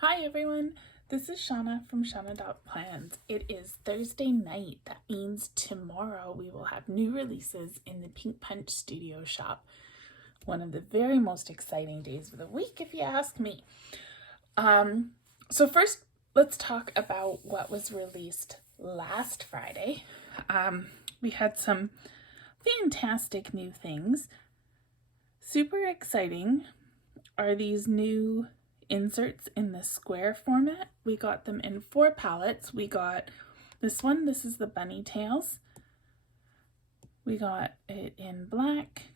Hi everyone, this is Shauna from Shauna.plans. It is Thursday night. That means tomorrow we will have new releases in the Pink Punch Studio shop. One of the very most exciting days of the week, if you ask me. So first, let's talk about what was released last Friday. We had some fantastic new things. Super exciting are these new inserts in the square format. We got them in 4 palettes. We got this one, this is the bunny tails. We got it in black,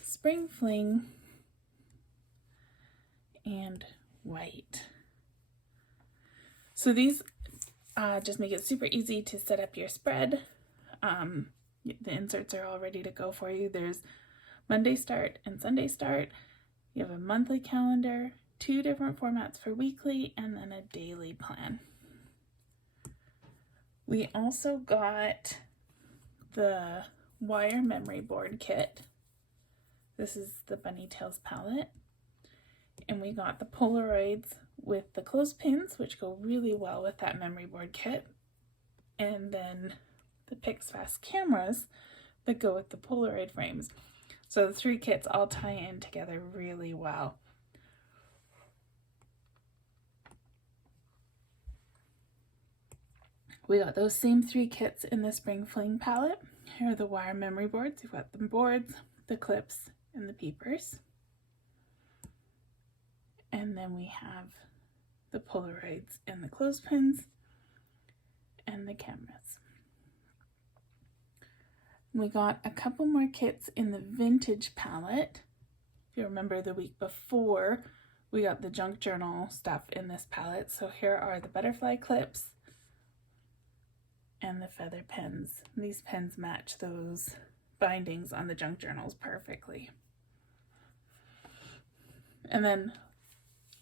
spring fling, and white. So these just make it super easy to set up your spread. The inserts are all ready to go for you. There's Monday start and Sunday start. You have a monthly calendar, 2 different formats for weekly, and then a daily plan. We also got the wire memory board kit. This is the Bunny Tails palette. And we got the Polaroids with the clothespins, which go really well with that memory board kit. And then the PixFast cameras that go with the Polaroid frames. So the 3 kits all tie in together really well. We got those same 3 kits in the Spring Fling palette. Here are the wire memory boards. You've got the boards, the clips, and the peepers. And then we have the Polaroids and the clothespins and the cameras. We got a couple more kits in the vintage palette. If you remember the week before, we got the junk journal stuff in this palette. So here are the butterfly clips and the feather pens. These pens match those bindings on the junk journals perfectly. And then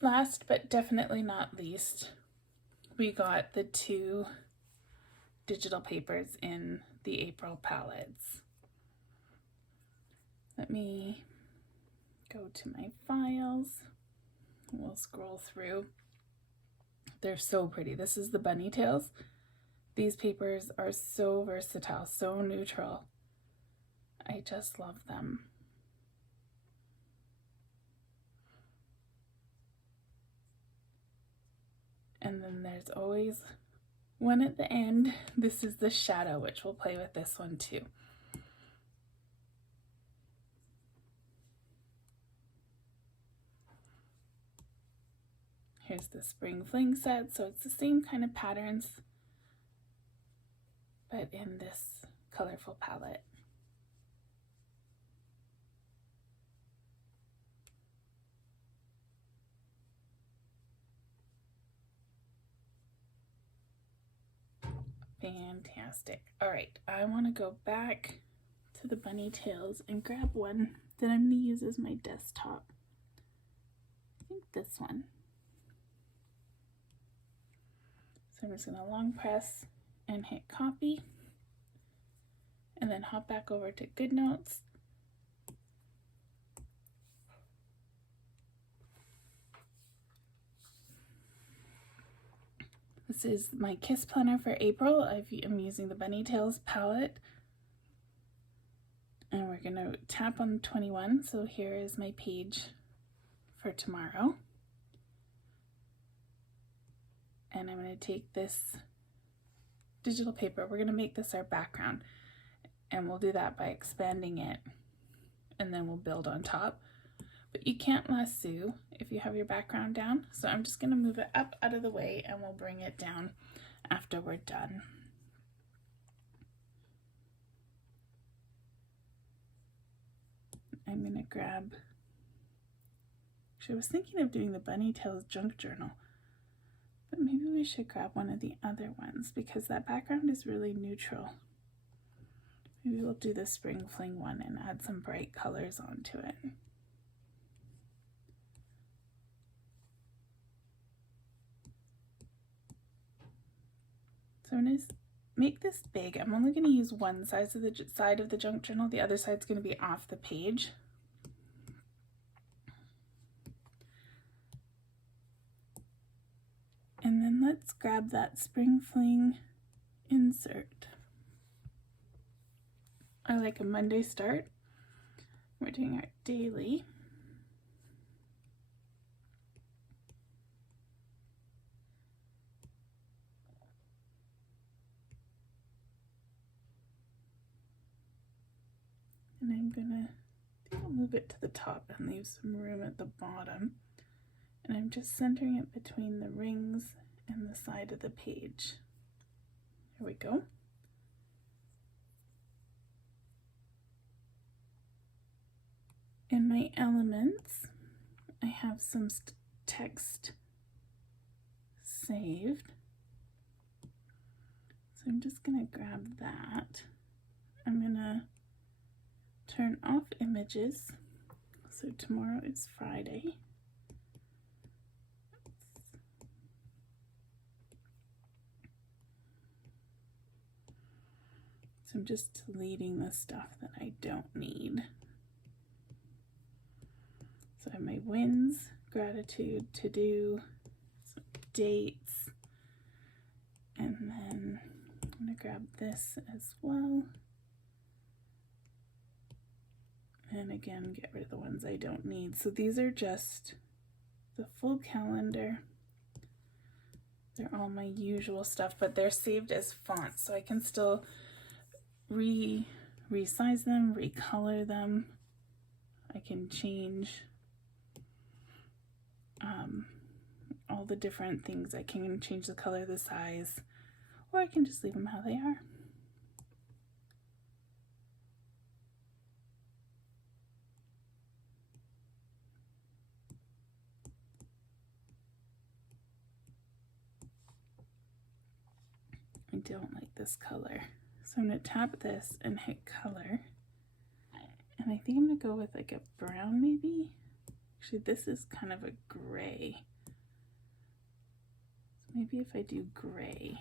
last but definitely not least, we got the 2 digital papers in the April palettes. Let me go to my files. We'll scroll through. They're so pretty. This is the bunny tails. These papers are so versatile, so neutral. I just love them. And then there's always one at the end. This is the shadow, which we'll play with this one too. Here's the Spring Fling set, so it's the same kind of patterns, but in this colorful palette. Fantastic. All right, I want to go back to the bunny tails and grab one that I'm going to use as my desktop. I think this one. So I'm just going to long press and hit copy, and then hop back over to GoodNotes. This is my Kiss Planner for April. I'm using the Bunny Tails palette. And we're going to tap on 21. So here is my page for tomorrow. And I'm going to take this digital paper. We're going to make this our background. And we'll do that by expanding it. And then we'll build on top. But you can't lasso if you have your background down. So I'm just going to move it up out of the way and we'll bring it down after we're done. I'm going to grab, actually I was thinking of doing the Bunny Tails junk journal, but maybe we should grab one of the other ones because that background is really neutral. Maybe we'll do the Spring Fling one and add some bright colors onto it. So I'm going to make this big. I'm only going to use one side of the junk journal. The other side's going to be off the page. And then let's grab that Spring Fling insert. I like a Monday start. We're doing our daily. And I'm gonna move it to the top and leave some room at the bottom. And I'm just centering it between the rings and the side of the page. Here we go. In my elements, I have some text saved. So I'm just gonna grab that. I'm gonna turn off images. So tomorrow is Friday. So I'm just deleting the stuff that I don't need. So I have my wins, gratitude, to do, some dates, and then I'm gonna grab this as well. And again, get rid of the ones I don't need. So these are just the full calendar. They're all my usual stuff, but they're saved as fonts, so I can still resize them, recolor them. I can change all the different things. I can change the color, the size, or I can just leave them how they are. I don't like this color, so I'm going to tap this and hit color, and I think I'm going to go with like a brown maybe. Actually, this is kind of a gray, so maybe if I do gray,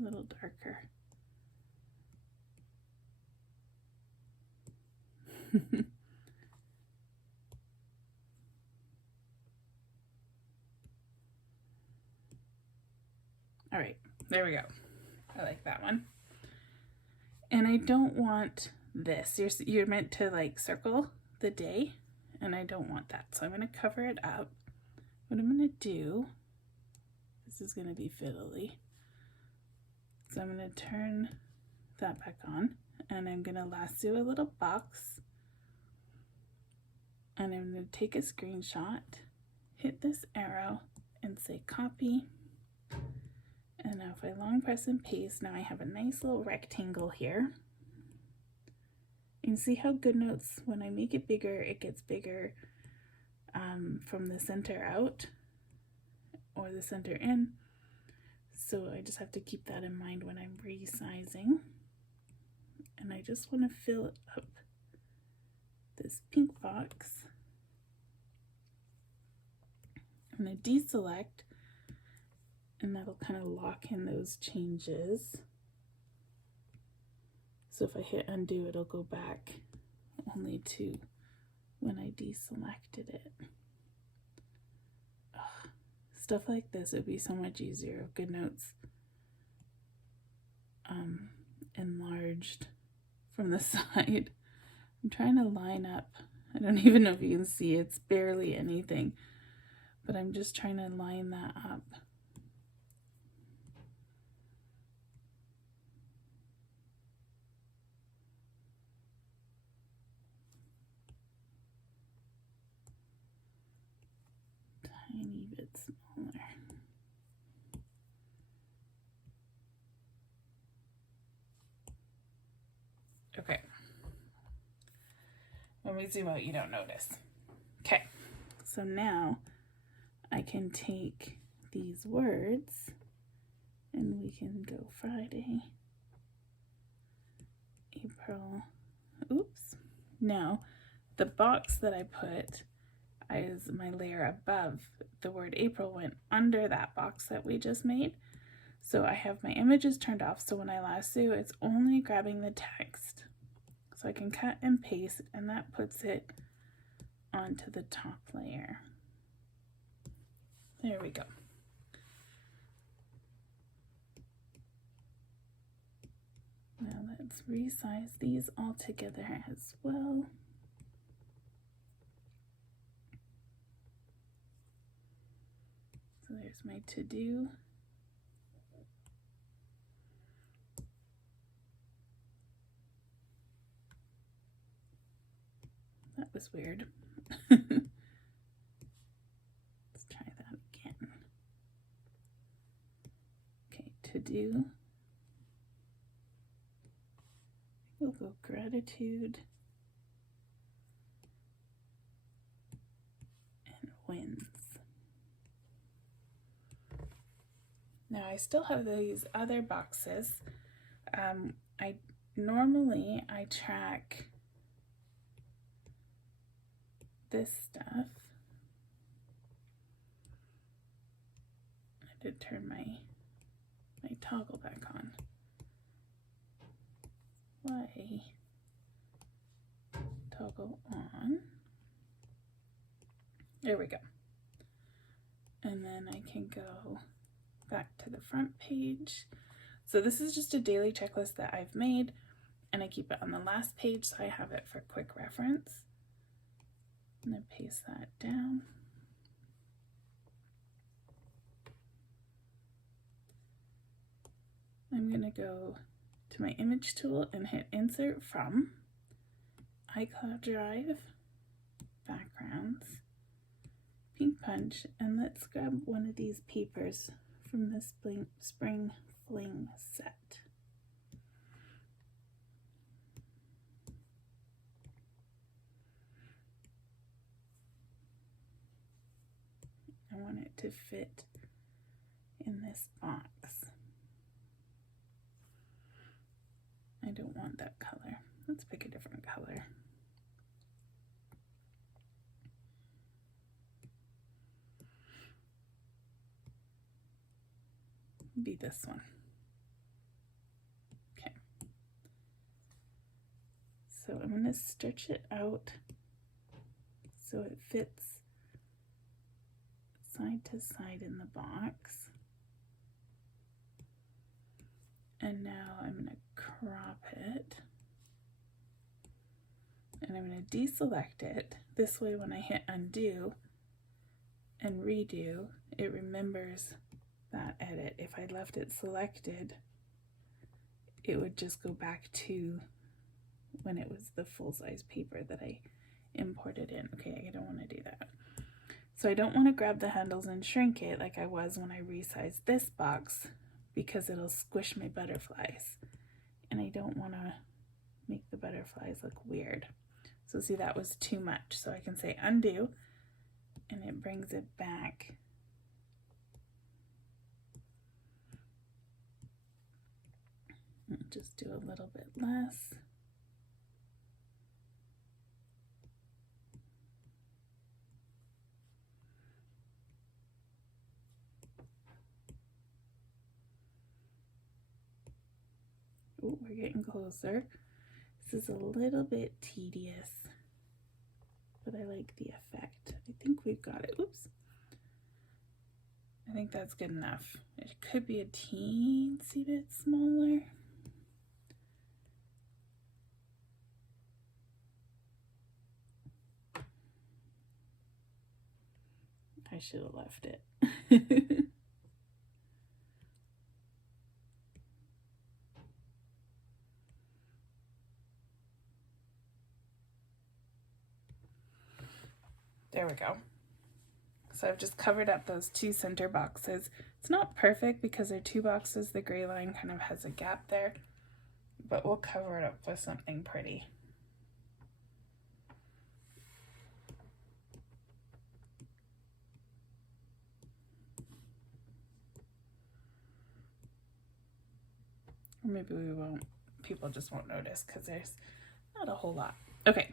a little darker. All right, there we go. I like that one. And I don't want this. You're meant to like circle the day, and I don't want that. So I'm going to cover it up. What I'm going to do, this is going to be fiddly. So I'm going to turn that back on, and I'm going to lasso a little box, and I'm going to take a screenshot, hit this arrow, and say copy. And now if I long press and paste, now I have a nice little rectangle here. You can see how GoodNotes, when I make it bigger, it gets bigger from the center out or the center in. So I just have to keep that in mind when I'm resizing. And I just want to fill up this pink box. I'm going to deselect, and that'll kind of lock in those changes. So if I hit undo, it'll go back only to when I deselected it. Ugh. Stuff like this would be so much easier if GoodNotes enlarged from the side. I'm trying to line up. I don't even know if you can see, it's barely anything, but I'm just trying to line that up. Tiny bit smaller. Okay. When we zoom out, you don't notice. Okay. So now I can take these words and we can go Friday, April. Oops. Now, the box that I put is my layer above. The word April went under that box that we just made. So I have my images turned off, so when I lasso, it's only grabbing the text. So I can cut and paste, and that puts it onto the top layer. There we go. Now let's resize these all together as well. So there's my to-do. That was weird. Let's try that again. Okay, to-do. We'll go gratitude and wins. Now I still have these other boxes. I normally track this stuff. I did turn my toggle back on. Why? Toggle on. There we go. And then I can go back to the front page. So this is just a daily checklist that I've made, and I keep it on the last page so I have it for quick reference. I'm going to paste that down. I'm going to go to my image tool and hit Insert from iCloud Drive, Backgrounds, Pink Punch, and let's grab one of these papers from the Spring Fling set. I want it to fit in this box. I don't want that color. Let's pick a different color. Be this one. Okay. So I'm going to stretch it out so it fits side to side in the box. And now I'm going to crop it. And I'm going to deselect it. This way when I hit undo and redo, it remembers that edit. If I left it selected, it would just go back to when it was the full-size paper that I imported in. Okay, I don't want to do that. So I don't want to grab the handles and shrink it like I was when I resized this box, because it'll squish my butterflies. And I don't want to make the butterflies look weird. So see, that was too much. So I can say undo, and it brings it back. Just do a little bit less. Ooh, we're getting closer. This is a little bit tedious, but I like the effect. I think we've got it. Oops. I think that's good enough. It could be a teensy bit smaller. I should have left it. There we go. So I've just covered up those two center boxes. It's not perfect because they're two boxes. The gray line kind of has a gap there, but we'll cover it up with something pretty. Or maybe we won't. People just won't notice because there's not a whole lot. Okay.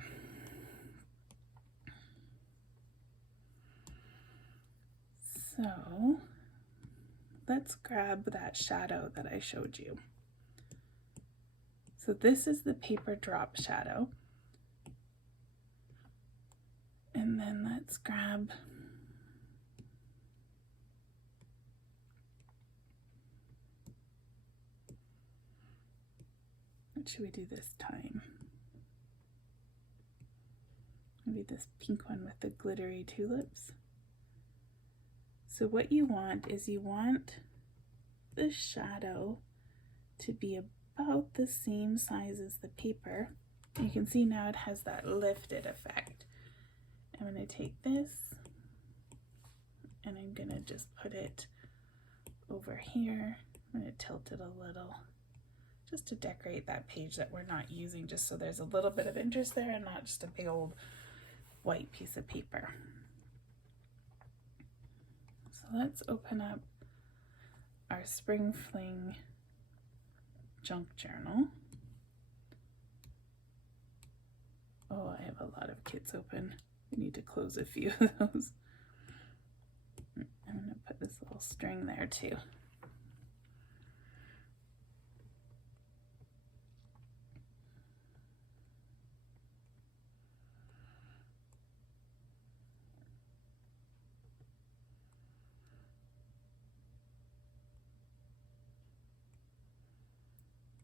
So let's grab that shadow that I showed you. So this is the paper drop shadow. And then let's grab What should we do this time? Maybe this pink one with the glittery tulips. So what you want is you want the shadow to be about the same size as the paper. You can see now it has that lifted effect. I'm going to take this and I'm going to just put it over here. I'm going to tilt it a little just to decorate that page that we're not using, just so there's a little bit of interest there and not just a big old white piece of paper. So let's open up our Spring Fling junk journal. Oh, I have a lot of kits open. We need to close a few of those. I'm going to put this little string there too.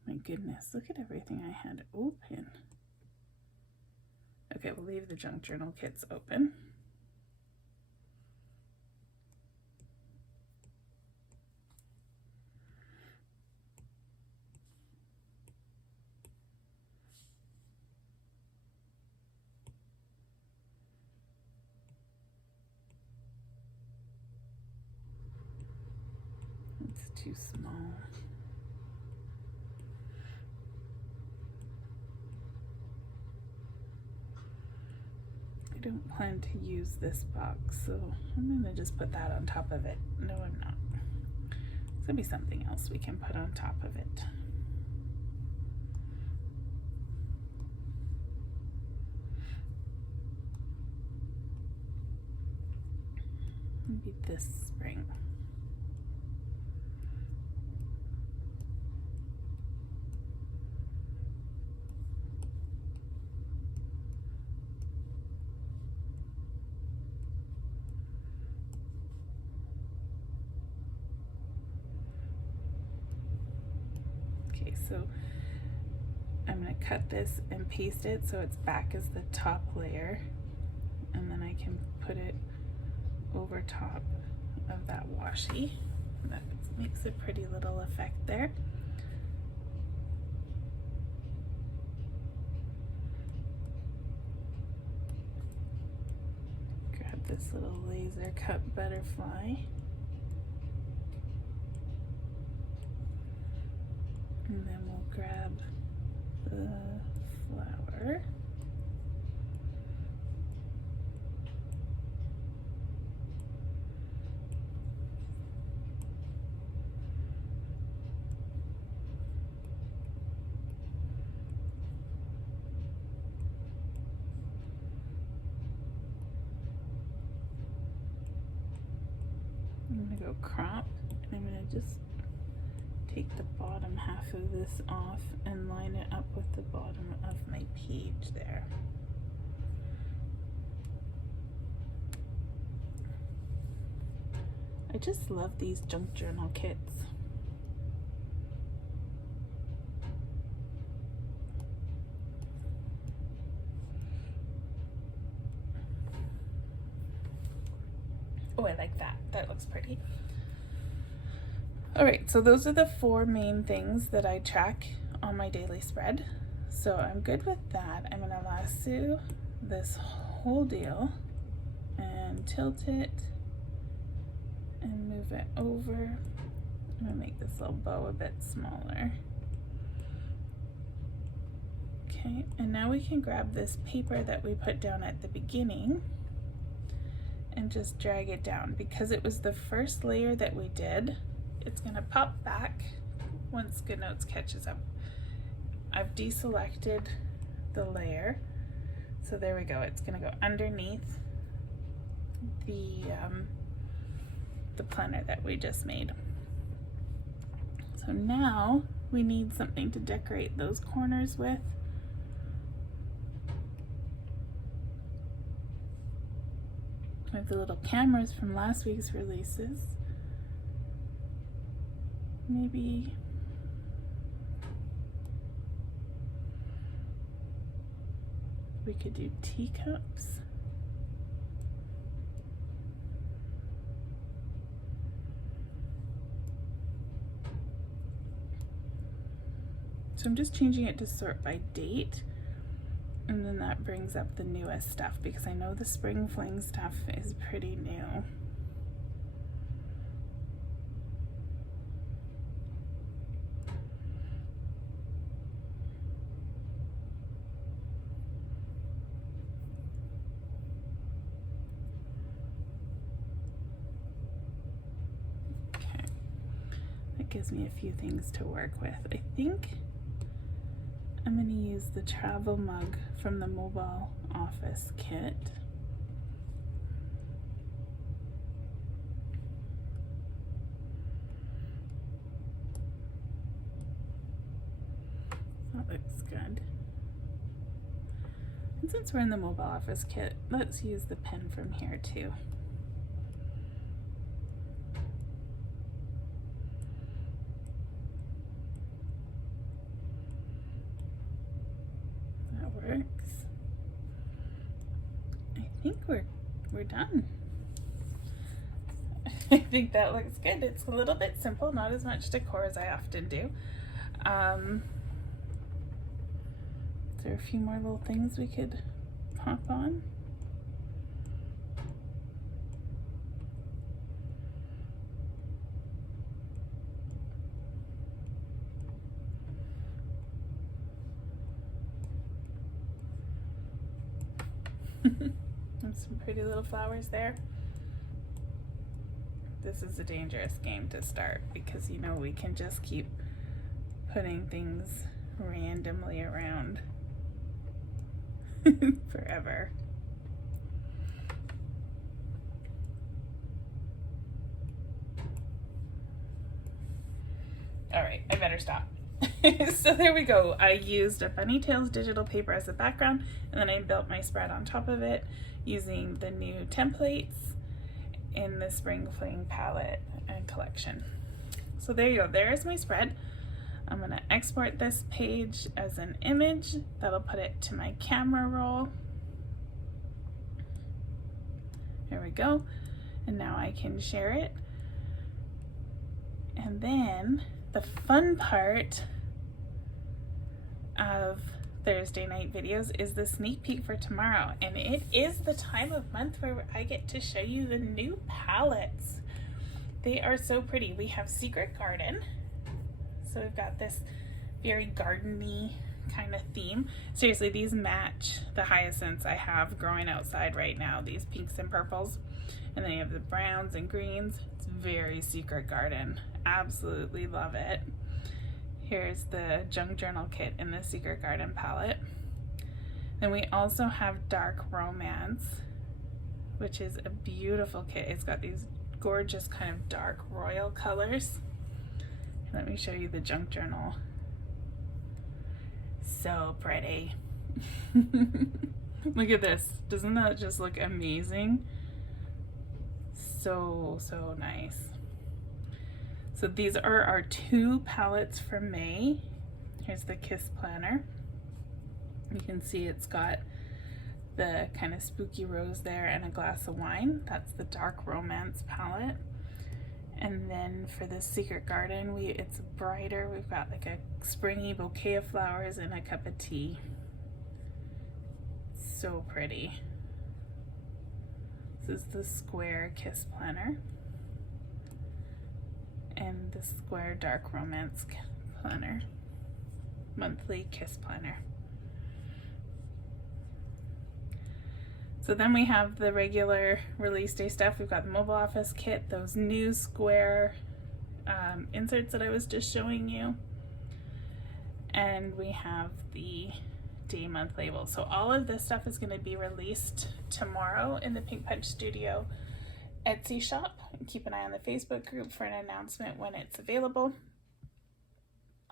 My goodness, look at everything I had open. Okay, we'll leave the junk journal kits open. It's too small. I don't plan to use this box, so I'm going to just put that on top of it. No, I'm not. It's going to be something else we can put on top of it. Maybe this spring. So I'm going to cut this and paste it so it's back as the top layer, and then I can put it over top of that washi. That makes a pretty little effect there. Grab this little laser cut butterfly. And then we'll grab the flower. I'm going to go crop, and I'm going to just take the bottom half of this off and line it up with the bottom of my page there. I just love these junk journal kits. Oh, I like that. That looks pretty. All right, so those are the 4 main things that I track on my daily spread. So I'm good with that. I'm gonna lasso this whole deal and tilt it and move it over. I'm gonna make this little bow a bit smaller. Okay, and now we can grab this paper that we put down at the beginning and just drag it down. Because it was the first layer that we did, it's going to pop back once GoodNotes catches up. I've deselected the layer, so there we go. It's going to go underneath the planner that we just made. So now we need something to decorate those corners with. I have the little cameras from last week's releases. Maybe We could do teacups. So I'm just changing it to sort by date, and then that brings up the newest stuff because I know the spring fling stuff is pretty new. Gives me a few things to work with. I think I'm going to use the travel mug from the mobile office kit. That looks good. And since we're in the mobile office kit, let's use the pen from here too. I think we're done. I think that looks good. It's a little bit simple, not as much decor as I often do. Is there a few more little things we could pop on? Some pretty little flowers there. This is a dangerous game to start because you know we can just keep putting things randomly around forever. All right, I better stop. So there we go. I used a Bunny Tails digital paper as a background, and then I built my spread on top of it using the new templates in the Spring Fling palette and collection. So there you go. There's my spread. I'm going to export this page as an image. That'll put it to my camera roll. There we go. And now I can share it. And then the fun part of Thursday night videos is the sneak peek for tomorrow, and it is the time of month where I get to show you the new palettes. They are so pretty. We have Secret Garden, so we've got this very garden-y kind of theme. Seriously, these match the hyacinths I have growing outside right now, these pinks and purples, and then you have the browns and greens. It's very Secret Garden. Absolutely love it. Here's the Junk Journal kit in the Secret Garden palette. Then we also have Dark Romance, which is a beautiful kit. It's got these gorgeous kind of dark royal colors. Let me show you the Junk Journal. So pretty. Look at this. Doesn't that just look amazing? So nice. So these are our 2 palettes for May. Here's the Kiss Planner. You can see it's got the kind of spooky rose there and a glass of wine. That's the Dark Romance palette. And then for the Secret Garden, it's brighter. We've got like a springy bouquet of flowers and a cup of tea. So pretty. This is the Square Kiss Planner and the Square Dark Romance Planner, monthly Kiss Planner. So then we have the regular release day stuff. We've got the mobile office kit, those new Square inserts that I was just showing you, and we have the day month label. So all of this stuff is going to be released tomorrow in the Pink Punch Studio Etsy shop. Keep an eye on the Facebook group for an announcement when it's available.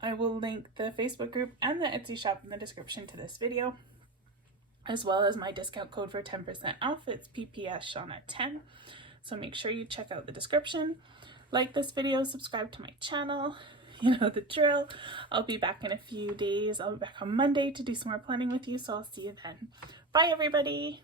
I will link the Facebook group and the Etsy shop in the description to this video, as well as my discount code for 10% off. It's PPS Shauna 10. So make sure you check out the description, like this video, subscribe to my channel. you know the drill. I'll be back in a few days. I'll be back on Monday to do some more planning with you, so I'll see you then. Bye, everybody.